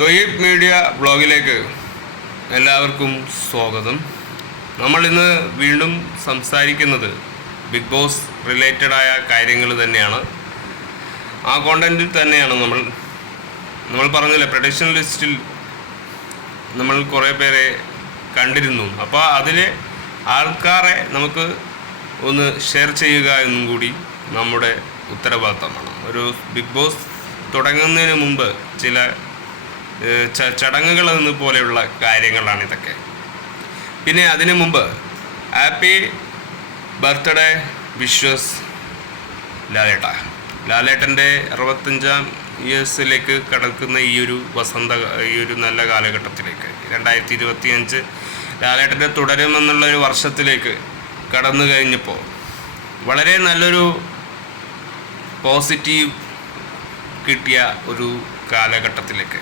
Thoyyib media ബ്ലോഗിലേക്ക് എല്ലാവർക്കും സ്വാഗതം. നമ്മൾ ഇന്ന് വീണ്ടും സംസാരിക്കുന്നത് ബിഗ് ബോസ് റിലേറ്റഡായ കാര്യങ്ങൾ തന്നെയാണ്. ആ കോണ്ടന്റിൽ തന്നെയാണ് നമ്മൾ പറഞ്ഞില്ലേ, പ്രഡിക്ഷൻ ലിസ്റ്റിൽ നമ്മൾ കുറേ പേരെ കണ്ടിരുന്നു. അപ്പോൾ അതിലെ ആൾക്കാരെ നമുക്ക് ഒന്ന് ഷെയർ ചെയ്യുക എന്നും കൂടി നമ്മുടെ ഉത്തരവാദിത്തമാണ്. ഒരു ബിഗ് ബോസ് തുടങ്ങുന്നതിന് മുമ്പ് ചില ചടങ്ങുകൾ എന്ന പോലെയുള്ള കാര്യങ്ങളാണ് ഇതൊക്കെ. പിന്നെ അതിനു മുമ്പ് ഹാപ്പി ബർത്ത്ഡേ വിഷസ് ലാലേട്ടൻ്റെ 65 ഇയേഴ്സിലേക്ക് കടക്കുന്ന ഈ ഒരു നല്ല കാലഘട്ടത്തിലേക്ക് 2025 ലാലേട്ടൻ്റെ തുടരുമെന്നുള്ളൊരു വർഷത്തിലേക്ക് കടന്നു കഴിഞ്ഞപ്പോൾ വളരെ നല്ലൊരു പോസിറ്റീവ് കിട്ടിയ ഒരു കാലഘട്ടത്തിലേക്ക്.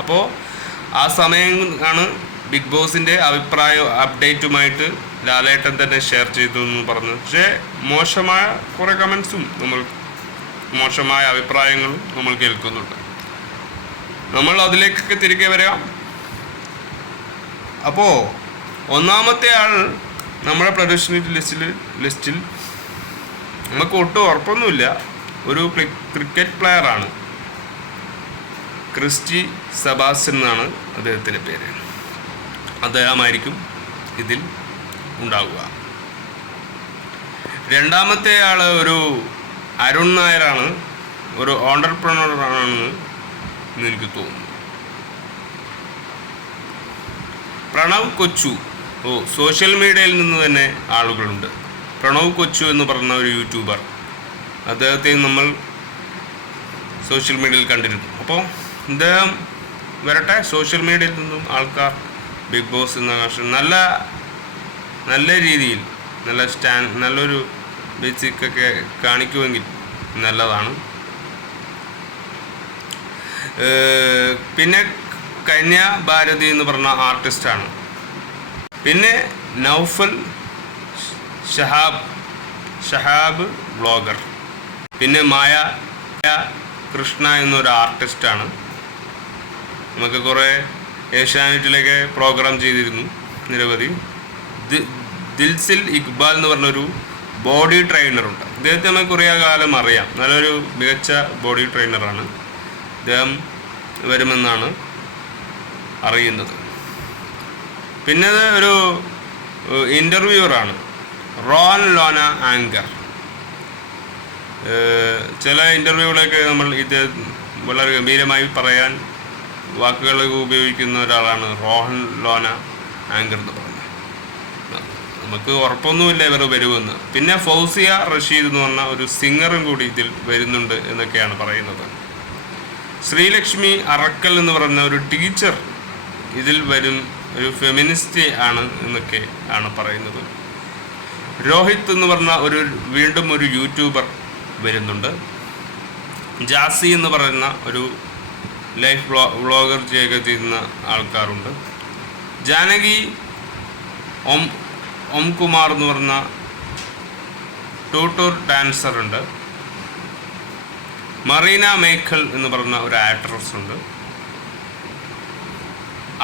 അപ്പോൾ ആ സമയം ആണ് ബിഗ് ബോസിൻ്റെ അപ്ഡേറ്റുമായിട്ട് ലാലേട്ടൻ തന്നെ ഷെയർ ചെയ്തു എന്ന് പറഞ്ഞു. പക്ഷേ മോശമായ കുറേ കമൻസും മോശമായ അഭിപ്രായങ്ങളും നമ്മൾ കേൾക്കുന്നുണ്ട്. നമ്മൾ അതിലേക്കൊക്കെ തിരികെ വരാം. അപ്പോൾ ഒന്നാമത്തെ ആൾ നമ്മുടെ പ്രൊഡക്ഷൻ ലിസ്റ്റിൽ നമുക്ക് ഒട്ടും ഉറപ്പൊന്നുമില്ല, ഒരു ക്രിക്കറ്റ് പ്ലെയറാണ്. ക്രിസ്റ്റി സെബാസ്റ്റ്യൻ എന്നാണ് അദ്ദേഹത്തിൻ്റെ പേര്. അദ്ദേഹമായിരിക്കും ഇതിൽ ഉണ്ടാവുക. രണ്ടാമത്തെ ആൾ ഒരു അരുൺ നായരാണ്, ഒരു ഓണ്ടർപ്രണറാണെന്ന് എനിക്ക് തോന്നുന്നു. പ്രണവ് കൊച്ചു, സോഷ്യൽ മീഡിയയിൽ നിന്ന് തന്നെ ആളുകളുണ്ട്. പ്രണവ് കൊച്ചു എന്ന് പറഞ്ഞ ഒരു യൂട്യൂബർ, അദ്ദേഹത്തെ നമ്മൾ സോഷ്യൽ മീഡിയയിൽ കണ്ടിരുന്നു. അപ്പോൾ ഇദ്ദേഹം വരട്ടെ. സോഷ്യൽ മീഡിയയിൽ നിന്നും ആൾക്കാർ ബിഗ് ബോസ് എന്ന നല്ല രീതിയിൽ നല്ലൊരു ബേസിക്കൊക്കെ കാണിക്കുമെങ്കിൽ നല്ലതാണ്. പിന്നെ കന്യ ഭാരതി എന്ന് പറഞ്ഞ ആർട്ടിസ്റ്റാണ്. പിന്നെ നൗഫൽ ഷഹാബ് വ്ളോഗർ. പിന്നെ മായ കൃഷ്ണ എന്നൊരു ആർട്ടിസ്റ്റാണ്. നമുക്ക് കുറേ ഏഷ്യാനെറ്റിലൊക്കെ പ്രോഗ്രാം ചെയ്തിരുന്നു നിരവധി. ദിൽസിൽ ഇക്ബാൽ എന്ന് പറഞ്ഞൊരു ബോഡി ട്രെയിനറുണ്ട്. ഇദ്ദേഹത്തെ നമുക്ക് കുറേ കാലം അറിയാം. നല്ലൊരു മികച്ച ബോഡി ട്രെയിനറാണ്. ഇദ്ദേഹം വരുമെന്നാണ് അറിയുന്നത്. പിന്നെ ഒരു ഇൻ്റർവ്യൂവറാണ്, റോൺ ലോന ആങ്കർ. ചില ഇൻ്റർവ്യൂകളൊക്കെ നമ്മൾ ഇത് വളരെ ഗംഭീരമായി പറയാൻ വാക്കുകളൊക്കെ ഉപയോഗിക്കുന്ന ഒരാളാണ് റോഹൻ ലോന ആങ്കർ എന്ന് പറയുന്നത്. നമുക്ക് ഉറപ്പൊന്നുമില്ല ഇവർ വരുമെന്ന്. പിന്നെ ഫൗസിയ റഷീദ് എന്ന് പറഞ്ഞ ഒരു സിംഗറും കൂടി ഇതിൽ വരുന്നുണ്ട് എന്നൊക്കെയാണ് പറയുന്നത്. ശ്രീലക്ഷ്മി അറക്കൽ എന്ന് പറഞ്ഞ ഒരു ടീച്ചർ ഇതിൽ വരും, ഒരു ഫെമിനിസ്റ്റ് ആണ് എന്നൊക്കെ ആണ് പറയുന്നത്. രോഹിത് എന്ന് പറഞ്ഞ വീണ്ടും ഒരു യൂട്യൂബർ വരുന്നുണ്ട്. ജാസി എന്ന് പറയുന്ന ഒരു ലൈഫ് വ്ളോഗർ ചെയ്യുന്ന ആൾക്കാരുണ്ട്. ജാനകി ഓം കുമാർ എന്ന് പറഞ്ഞ ട്യൂട്ടോർ ഡാൻസർ ഉണ്ട്. മറീന മേഖൽ എന്ന് പറഞ്ഞ ഒരു ആക്ട്രസ് ഉണ്ട്.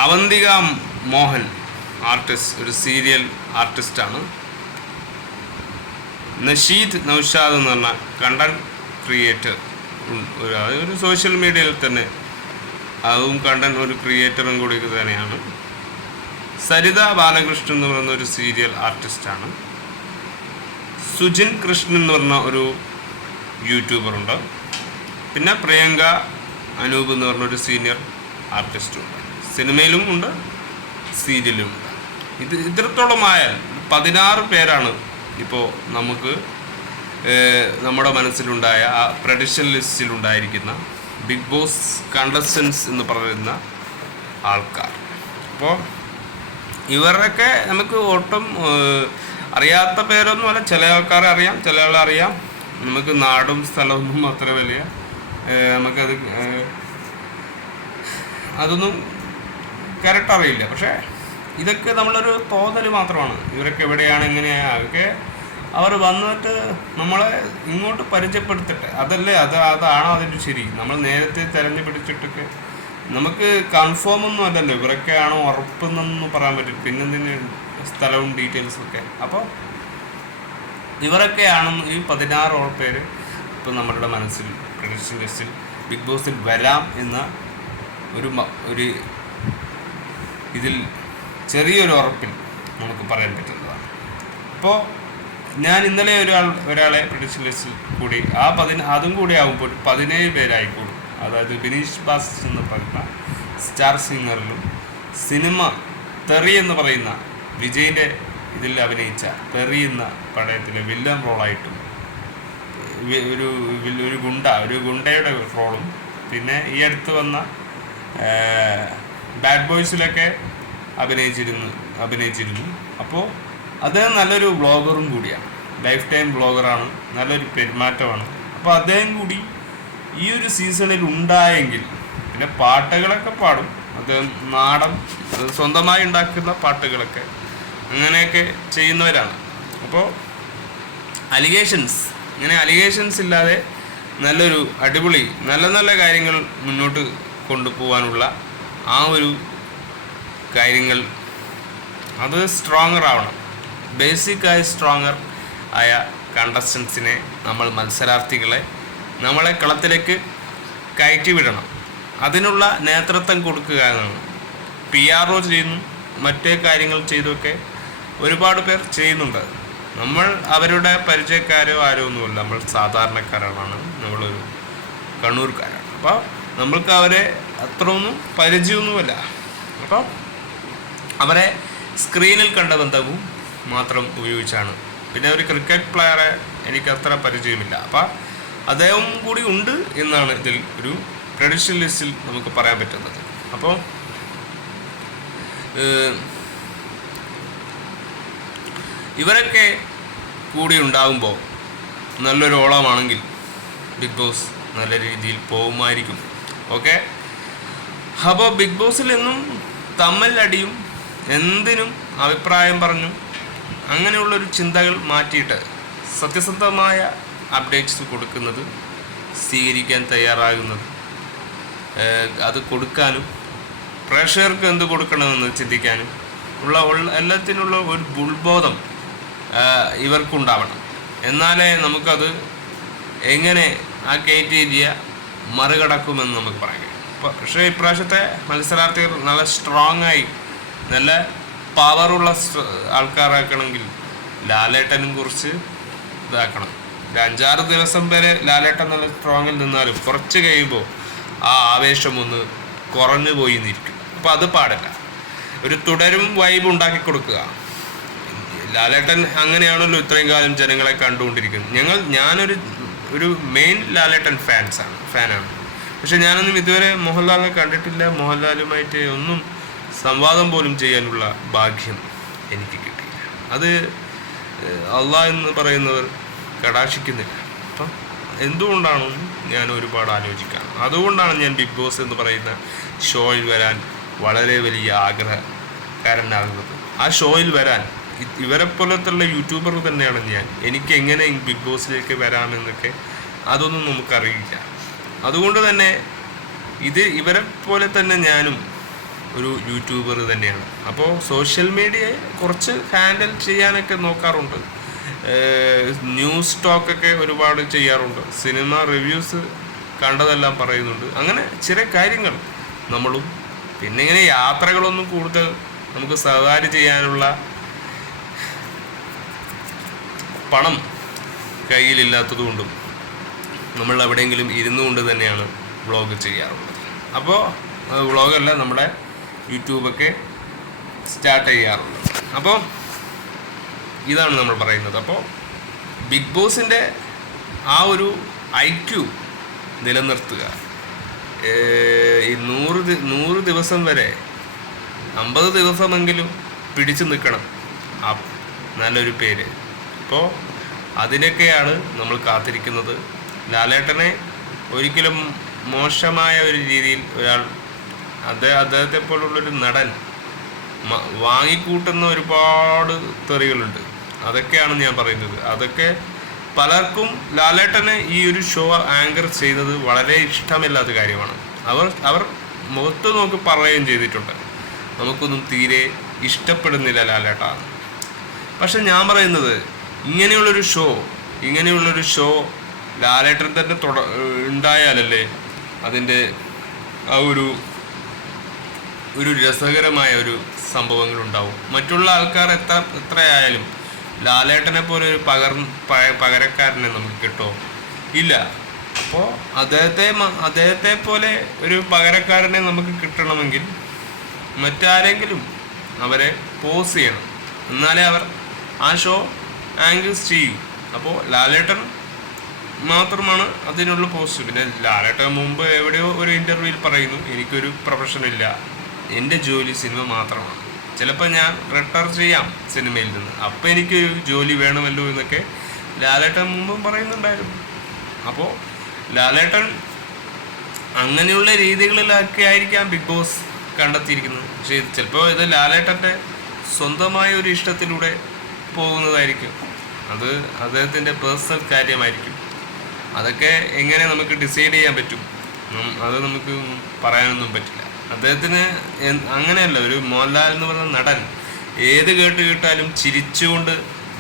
അവന്തിക മോഹൻ ആർട്ടിസ്റ്റ്, ഒരു സീരിയൽ ആർട്ടിസ്റ്റാണ്. നഷീദ് നൗഷാദ് എന്ന് പറഞ്ഞ കണ്ടന്റ് ക്രിയേറ്റർ, ഒരു സോഷ്യൽ മീഡിയയിൽ തന്നെ അതും കണ്ടന്റ് ഒരു ക്രിയേറ്ററും കൂടി തന്നെയാണ്. സരിത ബാലകൃഷ്ണൻ എന്ന് പറയുന്ന ഒരു സീരിയൽ ആർട്ടിസ്റ്റാണ്. സുജിൻ കൃഷ്ണൻ എന്ന് പറഞ്ഞ ഒരു യൂട്യൂബറുണ്ട്. പിന്നെ പ്രിയങ്ക അനൂപ് എന്ന് പറഞ്ഞൊരു സീനിയർ ആർട്ടിസ്റ്റുണ്ട്. സിനിമയിലും ഉണ്ട്, സീരിയലും ഉണ്ട്. ഇത്രത്തോളമായാൽ 16 പേരാണ് ഇപ്പോൾ നമുക്ക് നമ്മുടെ മനസ്സിലുണ്ടായ ആ പ്രഡിക്ഷൻ ലിസ്റ്റിലുണ്ടായിരിക്കുന്ന ബിഗ് ബോസ് കണ്ടസ്റ്റൻസ് എന്ന് പറയുന്ന ആൾക്കാർ. അപ്പോൾ ഇവരൊക്കെ നമുക്ക് ഒട്ടും അറിയാത്ത പേരൊന്നുമല്ല. ചില ആൾക്കാരെ അറിയാം, ചില ആളെ അറിയാം. നമുക്ക് നാടും സ്ഥലമൊന്നും അത്ര വലിയ നമുക്കത് അതൊന്നും കറക്റ്റ് അറിയില്ല. പക്ഷേ ഇതൊക്കെ നമ്മളൊരു തോന്നൽ മാത്രമാണ്. ഇവരൊക്കെ എവിടെയാണ്, എങ്ങനെയാണ്, അതൊക്കെ അവർ വന്നിട്ട് നമ്മളെ ഇങ്ങോട്ട് പരിചയപ്പെടുത്തട്ടെ. അതാണോ അതിൻ്റെ ശരി. നമ്മൾ നേരത്തെ തിരഞ്ഞു പിടിച്ചിട്ടൊക്കെ നമുക്ക് കൺഫേം ഒന്നും അല്ലല്ലോ, ഇവരൊക്കെയാണോ ഉറപ്പെന്നൊന്നും പറയാൻ പറ്റും. പിന്നെന്തിന് സ്ഥലവും ഡീറ്റെയിൽസും ഒക്കെ. അപ്പോൾ ഇവരൊക്കെയാണ് ഈ 16 പേര് ഇപ്പം നമ്മളുടെ മനസ്സിൽ പ്രഡിക്ഷൻ ലിസ്റ്റിൽ ബിഗ് ബോസിൽ വരാം എന്ന ഒരു ഇതിൽ ചെറിയൊരു ഉറപ്പിൽ നമുക്ക് പറയാൻ പറ്റുന്നതാണ്. അപ്പോൾ ഞാൻ ഇന്നലെ ഒരാളെ പ്രഡിക്ഷൻ ലിസ്റ്റിൽ കൂടി അതും കൂടി ആകുമ്പോൾ 17 പേരായിക്കോളും. അതായത് ബിനീഷ് ബാസിസ് എന്ന് പറയുന്ന സ്റ്റാർ സിംഗറിലും സിനിമ തെറി എന്ന് പറയുന്ന വിജയിൻ്റെ ഇതിൽ അഭിനയിച്ച തെറി എന്ന പടയത്തിലെ വില്ലൻ റോളായിട്ടും ഒരു ഗുണ്ടയുടെ റോളും, പിന്നെ ഈ അടുത്ത് വന്ന ബാഡ് ബോയ്സിലൊക്കെ അഭിനയിച്ചിരുന്നു. അപ്പോൾ അദ്ദേഹം നല്ലൊരു വ്ളോഗറും കൂടിയാണ്, ലൈഫ് ടൈം വ്ളോഗറാണ്, നല്ലൊരു പെരുമാറ്റമാണ്. അപ്പോൾ അദ്ദേഹം കൂടി ഈ ഒരു സീസണിൽ ഉണ്ടായെങ്കിൽ, പിന്നെ പാട്ടുകളൊക്കെ പാടും അദ്ദേഹം, നാടൻ സ്വന്തമായി ഉണ്ടാക്കുന്ന പാട്ടുകളൊക്കെ അങ്ങനെയൊക്കെ ചെയ്യുന്നവരാണ്. അപ്പോൾ അലിഗേഷൻസ് ഇല്ലാതെ നല്ലൊരു അടിപൊളി നല്ല കാര്യങ്ങൾ മുന്നോട്ട് കൊണ്ടുപോകാനുള്ള ആ ഒരു കാര്യങ്ങൾ അത് സ്ട്രോങ്ങർ ആവണം. ബേസിക്കായി സ്ട്രോങ്ങർ ആയ കണ്ടസ്റ്റൻസിനെ മത്സരാർത്ഥികളെ നമ്മളെ കളത്തിലേക്ക് കയറ്റി വിടണം. അതിനുള്ള നേതൃത്വം കൊടുക്കുക എന്നാണ്. PRO ചെയ്യുന്നു, മറ്റേ കാര്യങ്ങൾ ചെയ്തൊക്കെ ഒരുപാട് പേർ ചെയ്യുന്നുണ്ട്. നമ്മൾ അവരുടെ പരിചയക്കാരോ ആരോ ഒന്നുമില്ല, നമ്മൾ സാധാരണക്കാരാണ്, നമ്മളൊരു കണ്ണൂർക്കാരാണ്. അപ്പോൾ നമ്മൾക്ക് അവരെ അത്രയൊന്നും പരിചയമൊന്നുമില്ല. അപ്പോൾ അവരെ സ്ക്രീനിൽ കണ്ട ബന്ധവും മാത്രം ഉപയോഗിച്ചാണ്. പിന്നെ ഒരു ക്രിക്കറ്റ് പ്ലെയറെ എനിക്ക് അത്ര പരിചയമില്ല. അപ്പോൾ അദ്ദേഹം കൂടി ഉണ്ട് എന്നാണ് ഇതിൽ ഒരു പ്രഡിക്ഷൻ ലിസ്റ്റിൽ നമുക്ക് പറയാൻ പറ്റുന്നത്. അപ്പോൾ ഇവരൊക്കെ കൂടി ഉണ്ടാകുമ്പോൾ നല്ലൊരു ഓളമാണെങ്കിൽ ബിഗ് ബോസ് നല്ല രീതിയിൽ പോകുമായിരിക്കും. ഓക്കെ, അപ്പോൾ ബിഗ് ബോസിൽ എന്നും തമ്മിലടിയും എന്തിനും അഭിപ്രായം പറഞ്ഞു അങ്ങനെയുള്ളൊരു ചിന്തകൾ മാറ്റിയിട്ട് സത്യസന്ധമായ അപ്ഡേറ്റ്സ് കൊടുക്കുന്നത്, സ്വീകരിക്കാൻ തയ്യാറാകുന്നത്, അത് കൊടുക്കാനും പ്രേക്ഷകർക്ക് എന്ത് കൊടുക്കണമെന്ന് ചിന്തിക്കാനും എല്ലാത്തിനുള്ള ഒരു ഉത്ബോധം ഇവർക്കുണ്ടാവണം. എന്നാലേ നമുക്കത് എങ്ങനെ ആ ക്രൈറ്റീരിയ മറികടക്കുമെന്ന് നമുക്ക് പറയാം. പക്ഷേ ഇപ്രാവശ്യത്തെ മത്സരാർത്ഥികൾ നല്ല സ്ട്രോങ് ആയി നല്ല പവറുള്ള ആൾക്കാരാക്കണമെങ്കിൽ ലാലേട്ടനും കുറിച്ച് ഇതാക്കണം. ഒരു 5-6 ദിവസം വരെ ലാലേട്ടൻ നല്ല സ്ട്രോങ്ങിൽ നിന്നാലും കുറച്ച് കഴിയുമ്പോൾ ആ ആവേശം ഒന്ന് കുറഞ്ഞു പോയി നിൽക്കും. അപ്പോൾ അത് പാടില്ല. ഒരു തുടരും വൈബ് ഉണ്ടാക്കി കൊടുക്കുക. ലാലേട്ടൻ അങ്ങനെയാണല്ലോ ഇത്രയും കാലം ജനങ്ങളെ കണ്ടുകൊണ്ടിരിക്കുന്നത്. ഞാനൊരു മെയിൻ ലാലേട്ടൻ ഫാനാണ്. പക്ഷെ ഞാനൊന്നും ഇതുവരെ മോഹൻലാലിനെ കണ്ടിട്ടില്ല. മോഹൻലാലുമായിട്ട് ഒന്നും സംവാദം പോലും ചെയ്യാനുള്ള ഭാഗ്യം എനിക്ക് കിട്ടിയില്ല. അത് അള്ളാഹ് എന്ന് പറയുന്നവർ കടാക്ഷിക്കുന്നില്ല. അപ്പം എന്തുകൊണ്ടാണെന്ന് ഞാൻ ഒരുപാട് ആലോചിക്കാം. അതുകൊണ്ടാണ് ഞാൻ ബിഗ് ബോസ് എന്ന് പറയുന്ന ഷോയിൽ വരാൻ വളരെ വലിയ ആഗ്രഹക്കാരനാകുന്നത്. ആ ഷോയിൽ വരാൻ ഇവരെ പോലത്തുള്ള യൂട്യൂബർ തന്നെയാണ് ഞാൻ. എനിക്ക് എങ്ങനെ ബിഗ് ബോസിലേക്ക് വരാമെന്നൊക്കെ അതൊന്നും നമുക്കറിയില്ല. അതുകൊണ്ട് തന്നെ ഇവരെ പോലെ തന്നെ ഞാനും ഒരു യൂട്യൂബർ തന്നെയാണ്. അപ്പോൾ സോഷ്യൽ മീഡിയയെ കുറച്ച് ഹാൻഡിൽ ചെയ്യാനൊക്കെ നോക്കാറുണ്ട്. ന്യൂസ് ടോക്കൊക്കെ ഒരുപാട് ചെയ്യാറുണ്ട്. സിനിമ റിവ്യൂസ് കണ്ടതെല്ലാം പറയുന്നുണ്ട്. അങ്ങനെ ചില കാര്യങ്ങൾ നമ്മളും, പിന്നെ ഇങ്ങനെ യാത്രകളൊന്നും കൂടുതൽ നമുക്ക് സവാരി ചെയ്യാനുള്ള പണം കയ്യിലില്ലാത്തതുകൊണ്ടും നമ്മൾ എവിടെയെങ്കിലും ഇരുന്നു കൊണ്ട് തന്നെയാണ് വ്ളോഗ് ചെയ്യാറുള്ളത്. അപ്പോൾ വ്ളോഗല്ല, നമ്മുടെ യൂട്യൂബൊക്കെ സ്റ്റാർട്ട് ചെയ്യാറുള്ളത്. അപ്പോൾ ഇതാണ് നമ്മൾ പറയുന്നത്. അപ്പോൾ ബിഗ് ബോസിൻ്റെ ആ ഒരു IQ നിലനിർത്തുക. ഈ 100 ദിവസം വരെ 50 ദിവസമെങ്കിലും പിടിച്ചു നിൽക്കണം ആ നല്ലൊരു പേര്. അപ്പോൾ അതിനൊക്കെയാണ് നമ്മൾ കാത്തിരിക്കുന്നത്. ലാലേട്ടനെ ഒരിക്കലും മോശമായ ഒരു രീതിയിൽ അദ്ദേഹത്തെ പോലുള്ളൊരു നടൻ വാങ്ങിക്കൂട്ടുന്ന ഒരുപാട് തെറികളുണ്ട്. അതൊക്കെയാണ് ഞാൻ പറയുന്നത്. അതൊക്കെ പലർക്കും ലാലേട്ടനെ ഈ ഒരു ഷോ ആങ്കർ ചെയ്യുന്നത് വളരെ ഇഷ്ടമില്ലാത്ത കാര്യമാണ്. അവർ മുഖത്ത് നോക്കി പറയുകയും ചെയ്തിട്ടുണ്ട്, നമുക്കൊന്നും തീരെ ഇഷ്ടപ്പെടുന്നില്ല ലാലേട്ടാ. പക്ഷെ ഞാൻ പറയുന്നത് ഇങ്ങനെയുള്ളൊരു ഷോ ലാലേട്ടൻ തന്നെ ഉണ്ടായാലല്ലേ അതിൻ്റെ ആ ഒരു രസകരമായ ഒരു സംഭവങ്ങളുണ്ടാവും. മറ്റുള്ള ആൾക്കാർ എത്രയായാലും ലാലേട്ടനെ പോലെ ഒരു പകരക്കാരനെ നമുക്ക് കിട്ടുമോ? ഇല്ല. അപ്പോൾ അദ്ദേഹത്തെ പോലെ ഒരു പകരക്കാരനെ നമുക്ക് കിട്ടണമെങ്കിൽ മറ്റാരെങ്കിലും അവരെ പോസ് ചെയ്യണം, എന്നാലേ അവർ ആ ഷോ ആങ്കിൾസ് ചെയ്യും. അപ്പോൾ ലാലേട്ടൻ മാത്രമാണ് അതിനുള്ള പോസ്റ്റ്. പിന്നെ ലാലേട്ടൻ മുമ്പ് എവിടെയോ ഒരു ഇൻ്റർവ്യൂവിൽ പറയുന്നു, എനിക്കൊരു പ്രൊഫഷനില്ല, എൻ്റെ ജോലി സിനിമ മാത്രമാണ്. ചിലപ്പോൾ ഞാൻ റിട്ടയർ ചെയ്യാം സിനിമയിൽ നിന്ന്, അപ്പോൾ എനിക്കൊരു ജോലി വേണമല്ലോ എന്നൊക്കെ ലാലേട്ടൻ മുമ്പും പറയുന്നുണ്ടായിരുന്നു. അപ്പോൾ ലാലേട്ടൻ അങ്ങനെയുള്ള രീതികളിലൊക്കെ ആയിരിക്കാം ബിഗ് ബോസ് കണ്ടെത്തിയിരിക്കുന്നത്. പക്ഷേ ചിലപ്പോൾ ഇത് ലാലേട്ടൻ്റെ സ്വന്തമായ ഒരു ഇഷ്ടത്തിലൂടെ പോകുന്നതായിരിക്കും. അത് അദ്ദേഹത്തിൻ്റെ പേഴ്സണൽ കാര്യമായിരിക്കും. അതൊക്കെ എങ്ങനെ നമുക്ക് ഡിസൈഡ് ചെയ്യാൻ പറ്റും? അത് നമുക്ക് പറയാനൊന്നും പറ്റില്ല. അദ്ദേഹത്തിന് അങ്ങനെയല്ല, ഒരു മോഹൻലാൽ എന്ന് പറയുന്ന നടൻ ഏത് കേട്ടാലും ചിരിച്ചുകൊണ്ട്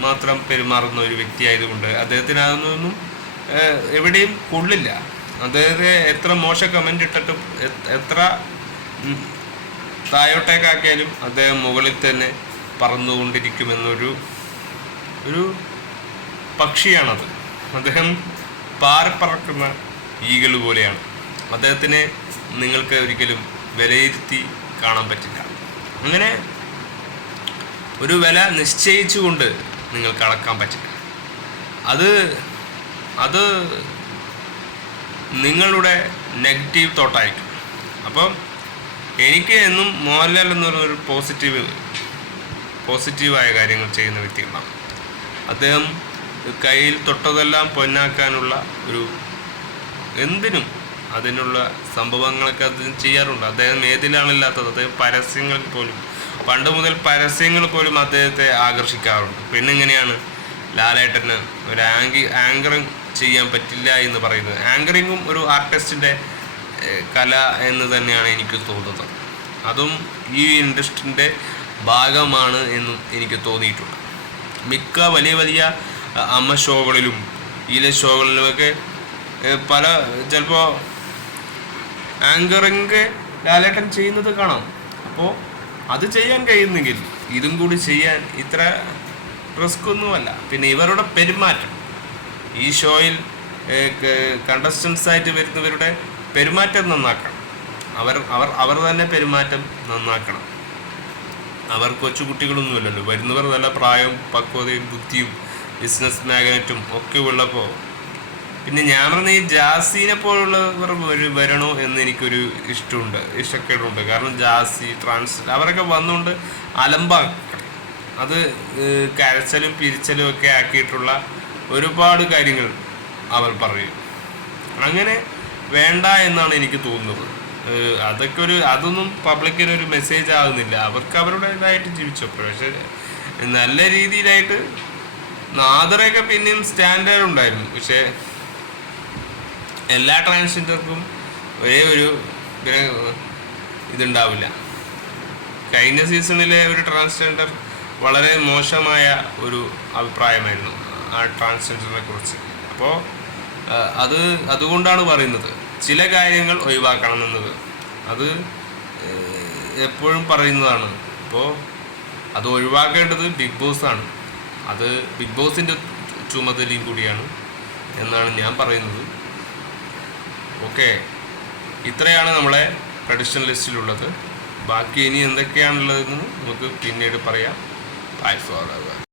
മാത്രം പെരുമാറുന്ന ഒരു വ്യക്തിയായതുകൊണ്ട് അദ്ദേഹത്തിന് അതൊന്നും എവിടെയും കൊള്ളില്ല. അദ്ദേഹത്തെ എത്ര മോശം കമൻ്റ് ഇട്ടിട്ടും എത്ര താഴോട്ടേക്കാക്കിയാലും അദ്ദേഹം മുകളിൽ തന്നെ പറന്നുകൊണ്ടിരിക്കുമെന്നൊരു പക്ഷിയാണത്. അദ്ദേഹം പാറിപ്പറക്കുന്ന ഈഗിൾ പോലെയാണ്. അദ്ദേഹത്തിനെ നിങ്ങൾക്ക് ഒരിക്കലും വിലയിരുത്തി കാണാൻ പറ്റില്ല. അങ്ങനെ ഒരു വില നിശ്ചയിച്ചുകൊണ്ട് നിങ്ങൾക്ക് അളക്കാൻ പറ്റില്ല. അത് നിങ്ങളുടെ നെഗറ്റീവ് തോട്ടായിരിക്കും. അപ്പം എനിക്ക് എന്നും മോഹൻലാൽ എന്ന് പറയുന്നൊരു പോസിറ്റീവായ കാര്യങ്ങൾ ചെയ്യുന്ന വ്യക്തികളാണ്. അദ്ദേഹം കയ്യിൽ തൊട്ടതെല്ലാം പൊന്നാക്കാനുള്ള എന്തിനും അതിനുള്ള സംഭവങ്ങളൊക്കെ അദ്ദേഹം ചെയ്യാറുണ്ട്. അദ്ദേഹം ഏതിലാണില്ലാത്തത്? അദ്ദേഹം പരസ്യങ്ങൾ പോലും, പണ്ട് മുതൽ പരസ്യങ്ങൾ പോലും അദ്ദേഹത്തെ ആകർഷിക്കാറുണ്ട്. പിന്നെ എങ്ങനെയാണ് ലാലേട്ടന് ഒരു ആങ്കറിങ് ചെയ്യാൻ പറ്റില്ല എന്ന് പറയുന്നത്? ആങ്കറിങ്ങും ഒരു ആർട്ടിസ്റ്റിൻ്റെ കല എന്ന് തന്നെയാണ് എനിക്ക് തോന്നുന്നത്. അതും ഈ ഇൻഡസ്ട്രിൻ്റെ ഭാഗമാണ് എന്നും എനിക്ക് തോന്നിയിട്ടുണ്ട്. മിക്ക വലിയ അമ്മ ഷോകളിലും ഷോകളിലുമൊക്കെ ചിലപ്പോൾ ആങ്കറിങ് ലാലേട്ടൻ ചെയ്യുന്നത് കാണാം. അപ്പോൾ അത് ചെയ്യാൻ കഴിയുന്നെങ്കിൽ ഇതും കൂടി ചെയ്യാൻ ഇത്ര റിസ്ക് ഒന്നുമല്ല. പിന്നെ ഇവരുടെ പെരുമാറ്റം, ഈ ഷോയിൽ കണ്ടസ്റ്റൻസായിട്ട് വരുന്നവരുടെ പെരുമാറ്റം നന്നാക്കണം. അവർ തന്നെ പെരുമാറ്റം നന്നാക്കണം. അവർ കൊച്ചുകുട്ടികളൊന്നുമില്ലല്ലോ. വരുന്നവർ നല്ല പ്രായവും പക്വതയും ബുദ്ധിയും ബിസിനസ് മാഗ്നറ്റും ഒക്കെ ഉള്ളപ്പോൾ പിന്നെ ഞാൻ പറഞ്ഞ ഈ ജാസിനെ പോലുള്ളവർ വരണോ എന്ന് എനിക്കൊരു ഇഷ്ടക്കേടുണ്ട്. കാരണം ജാസി അവരൊക്കെ വന്നുകൊണ്ട് അലമ്പാക്കണം. അത് കരച്ചലും പിരിച്ചലും ഒക്കെ ആക്കിയിട്ടുള്ള ഒരുപാട് കാര്യങ്ങൾ അവർ പറയും. അങ്ങനെ വേണ്ട എന്നാണ് എനിക്ക് തോന്നുന്നത്. അതൊന്നും പബ്ലിക്കിനൊരു മെസ്സേജ് ആകുന്നില്ല. അവർക്ക് അവരുടേതായിട്ട് ജീവിച്ചപ്പോൾ. പക്ഷെ നല്ല രീതിയിലായിട്ട് നാദറൊക്കെ പിന്നെയും സ്റ്റാൻഡേർഡ് ഉണ്ടായിരുന്നു. പക്ഷെ എല്ലാ ട്രാൻസ്ജെൻഡർക്കും ഒരേ ഒരു ഇതുണ്ടാവില്ല. കഴിഞ്ഞ സീസണിലെ ഒരു ട്രാൻസ്ജെൻഡർ വളരെ മോശമായ ഒരു അഭിപ്രായമായിരുന്നു ആ ട്രാൻസ്ജെൻഡറിനെ കുറിച്ച്. അപ്പോൾ അതുകൊണ്ടാണ് പറയുന്നത് ചില കാര്യങ്ങൾ ഒഴിവാക്കണം എന്നത്. അത് എപ്പോഴും പറയുന്നതാണ്. അപ്പോൾ അത് ഒഴിവാക്കേണ്ടത് ബിഗ് ബോസാണ്. അത് ബിഗ് ബോസിൻ്റെ ചുമതലയും കൂടിയാണ് എന്നാണ് ഞാൻ പറയുന്നത്. ഓക്കെ, ഇത്രയാണ് നമ്മളെ ട്രഡീഷണൽ ലിസ്റ്റിലുള്ളത്. ബാക്കി ഇനി എന്തൊക്കെയാണുള്ളതെന്ന് നമുക്ക് പിന്നീട് പറയാം. Bye for ever.